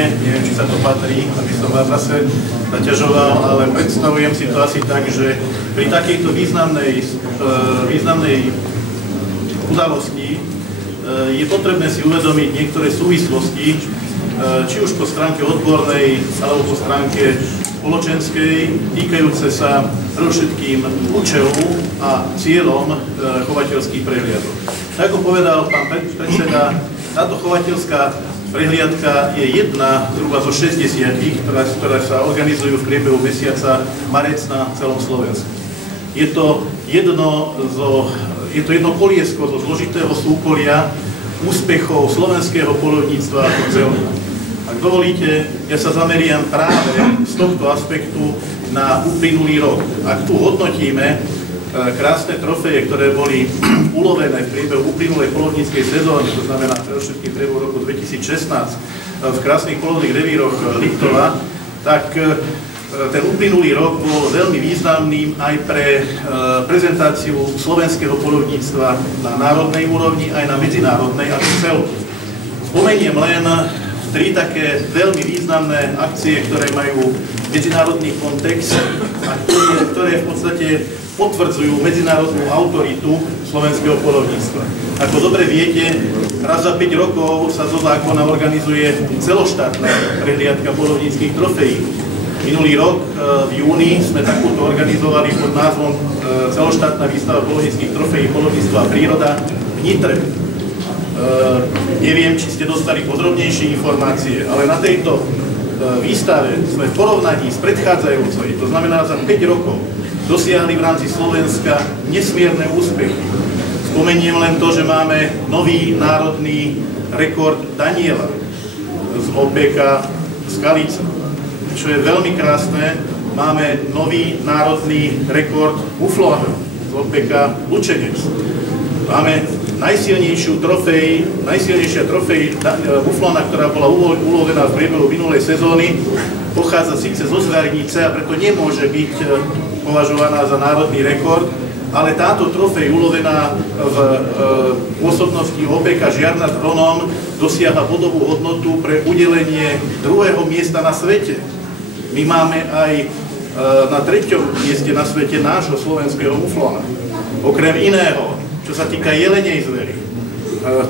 stručne, neviem, či sa to patrí, aby som vás zase zaťažoval, ale predstavujem si to asi tak, že pri takejto významnej udalosti je potrebné si uvedomiť niektoré súvislosti, či už po stránke odbornej, alebo po stránke spoločenskej, týkajúce sa predovšetkým účelu a cieľom chovateľských prehliadok. Ako povedal pán predseda, táto chovateľská prehliadka je jedna zhruba zo 60, ktoré sa organizujú v priebehu mesiaca marec na celom Slovensku. Je to jedno koliesko zo zložitého súkolia úspechov slovenského poľovníctva ako celku. Ak dovolíte, ja sa zameriam práve z tohto aspektu na uplynulý rok. Ak tu hodnotíme krásne trofeje, ktoré boli ulovené v priebehu uplynulej poľovníckej sezóny, to znamená predovšetkým v priebehu roku 2016 v krásnych poľovných revíroch Liptova, tak ten uplynulý rok bol veľmi významným aj pre prezentáciu slovenského poľovníctva na národnej úrovni, aj na medzinárodnej ako celku. Spomeniem len 3 také veľmi významné akcie, ktoré majú medzinárodný kontext a ktoré v podstate potvrdzujú medzinárodnú autoritu slovenského poľovníctva. Ako dobre viete, raz za 5 rokov sa zo zákona organizuje celoštátna prehliadka poľovníckych trofejí. Minulý rok v júni sme takúto organizovali pod názvom celoštátna výstava poľovníckych trofejí poľovníctva a príroda v Nitre. Neviem, či ste dostali podrobnejšie informácie, ale na tejto výstave sme v porovnaní s predchádzajúcej, to znamená za 5 rokov, dosiahli v rámci Slovenska nesmierne úspechy. Spomeniem len to, že máme nový národný rekord Daniela z OPK Skalica, čo je veľmi krásne. Máme nový národný rekord Muflóna z OPK Lučenec. Máme najsilnejšia trofej Muflóna, ktorá bola ulovená v priebehu minulej sezóny, pochádza síce zo Zvernice a preto nemôže byť považovaná za národný rekord, ale táto trofej ulovená v pôsobnosti OPK Žiar nad Hronom dosiahla bodovú hodnotu pre udelenie 2. miesta na svete. My máme aj na 3. mieste na svete nášho slovenského muflóna. Okrem iného, čo sa týka jelenej zvery,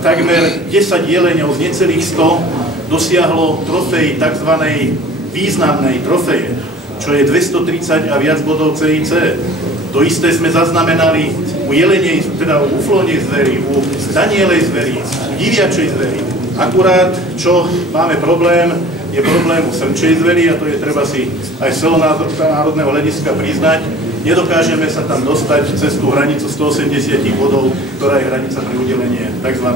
takmer 10 jeleňov z necelých 100 dosiahlo trofej tzv. Významnej trofeje, čo je 230 a viac bodov CIC. To isté sme zaznamenali u jelenej, teda u muflónej zvery, u danielej zvery, u diviačej zvery. Akurát, čo máme problém, je problém u srnčej zvery a to je treba si aj z celonárodného hľadiska priznať. Nedokážeme sa tam dostať cez tú hranicu 180 bodov, ktorá je hranica pre udelenie tzv.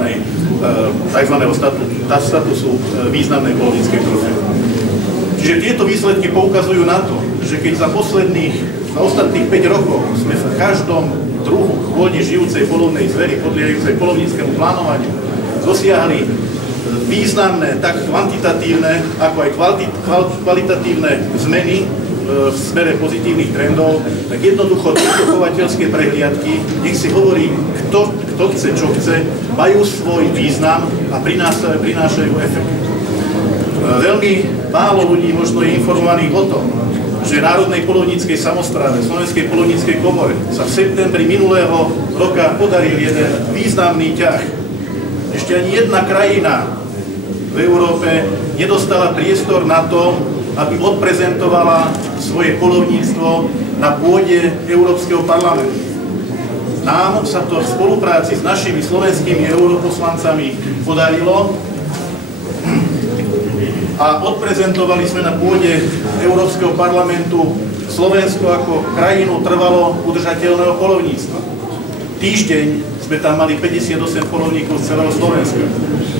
Statusu významnej poľovníckej trofeje. Čiže tieto výsledky poukazujú na to, že keď za ostatných 5 rokov sme v každom druhu voľne žijúcej poľovnej zveri, podliehajúcej poľovníckemu plánovaniu, dosiahli významné, tak kvantitatívne, ako aj kvalitatívne zmeny v smere pozitívnych trendov, tak jednoducho tieto chovateľské prehliadky, nech si hovorí, kto chce, čo chce, majú svoj význam a prinášajú efekt. Veľmi málo ľudí možno je informovaných o tom, že Národnej poľovníckej samospráve, Slovenskej poľovníckej komore sa v septembri minulého roka podaril jeden významný ťah. Ešte ani jedna krajina v Európe nedostala priestor na to, aby odprezentovala svoje poľovníctvo na pôde Európskeho parlamentu. Nám sa to v spolupráci s našimi slovenskými europoslancami podarilo a odprezentovali sme na pôde Európskeho parlamentu Slovensko ako krajinu trvalo udržateľného poľovníctva. Týždeň sme tam mali 58 poľovníkov z celého Slovenska,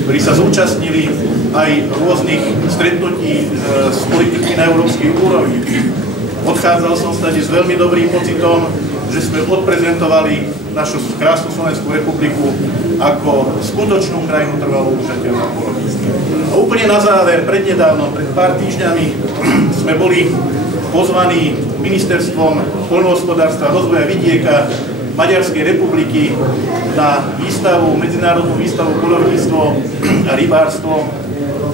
ktorí sa zúčastnili aj rôznych stretnutí s politikmi na európskej úrovni. Odchádzal som stade s veľmi dobrým pocitom, že sme odprezentovali našu krásnu Slovenskú republiku ako skutočnú krajinu trvalo udržateľného poľovníctva. A úplne na záver, prednedávnom, pred pár týždňami, sme boli pozvaní Ministerstvom poľnohospodárstva a rozvoja vidieka Maďarskej republiky na výstavu, medzinárodnú výstavu poľovníctvo a rybárstvo,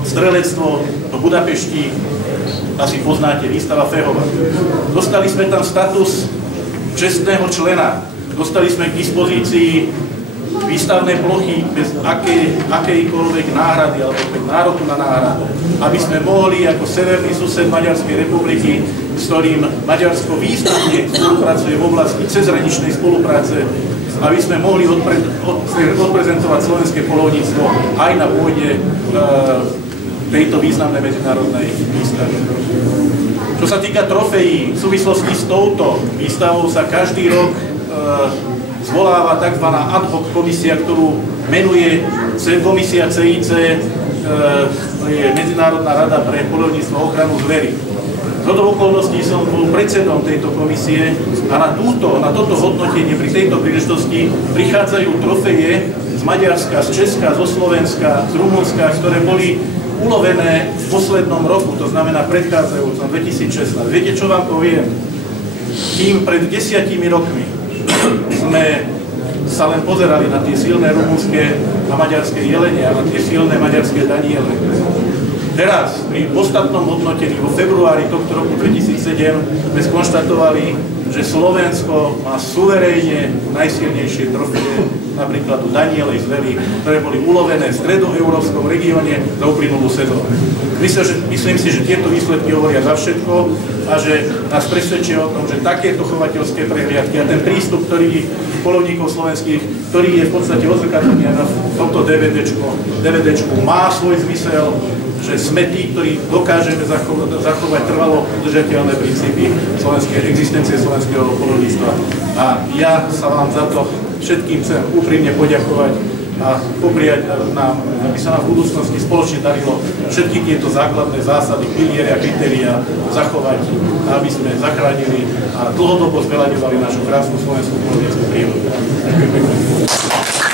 strelectvo do Budapešti. Asi poznáte, výstava Fehova. Dostali sme tam status čestného člena. Dostali sme k dispozícii výstavné plochy bez akejkoľvek náhrady alebo nároku na náhradu, aby sme mohli ako severný sused Maďarskej republiky, s ktorým Maďarsko významne spolupracuje v oblasti cezhraničnej spolupráce, aby sme mohli odprezentovať slovenské poľovníctvo aj na pôde tejto významnej medzinárodnej výstavy. Čo sa týka trofejí, v súvislosti s touto výstavou sa každý rok zvoláva tzv. Ad hoc komisia, ktorú menuje komisia CIC, je Medzinárodná rada pre poľovníctvo a ochranu zvery. Zhodou okolností som bol predsedom tejto komisie a na toto hodnotenie pri tejto príležitosti prichádzajú trofeje z Maďarska, z Česka, zo Slovenska, z Rumunska, ktoré boli ulovené v poslednom roku, to znamená predchádzajúcom 2016. Viete, čo vám poviem? Kým pred 10 rokmi sme sa len pozerali na tie silné rumunské a maďarské jelene a na tie silné maďarské daniele. Teraz, pri ostatnom hodnotení vo februári tohto roku 2007 sme skonštatovali, že Slovensko má suverénne najsilnejšie trofeje, napríklad u danielej zvery, ktoré boli ulovené v stredoeurópskom regióne za uplynulú sezónu. Myslím si, že tieto výsledky hovoria za všetko a že nás presvedčia o tom, že takéto chovateľské prehliadky a ten prístup, ktorý poľovníkov slovenských, ktorý je v podstate odzrkadlený na tomto DVDčku, má svoj zmysel, že sme tí, ktorí dokážeme zachovať trvalo udržateľné princípy existencie slovenského poľovníctva. A ja sa vám za to všetkým chcem úprimne poďakovať a popriať nám, aby sa nám v budúcnosti spoločne darilo všetky tieto základné zásady, piliere a kritériá zachovať, aby sme zachránili a dlhodobo zveľaďovali našu krásnu slovenskú poľovnícku prírodu. Ďakujem pekne.